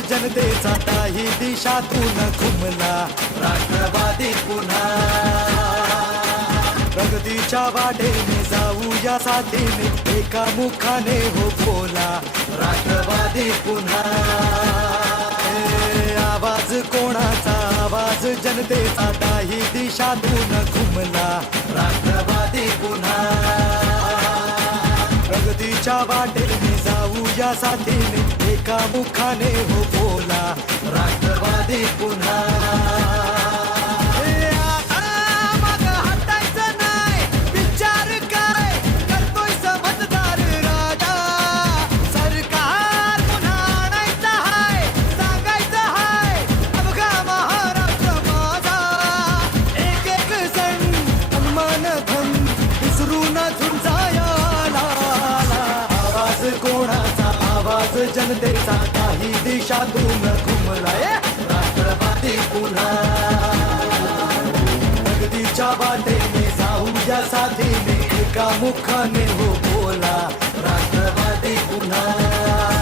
जनतेचा काही दिशातून घुमला राष्ट्रवादी पुन्हा प्रगतीच्या वाटेने जाऊया साथीने एका मुखाने हो बोला राष्ट्रवादी पुन्हा आवाज कोणाचा आवाज जनतेचा काही दिशातून घुमला राष्ट्रवादी पुन्हा प्रगतीच्या वाटेने जाऊया साथीने एका मुखाने हो बोला राष्ट्रवादी पुन्हा जनतेचा काही दिशातून घुमलाय राष्ट्रवादी पुन्हा प्रगतीच्या वाटेने जाऊया साथीने एका मुखाने हो बोला राष्ट्रवादी पुन्हा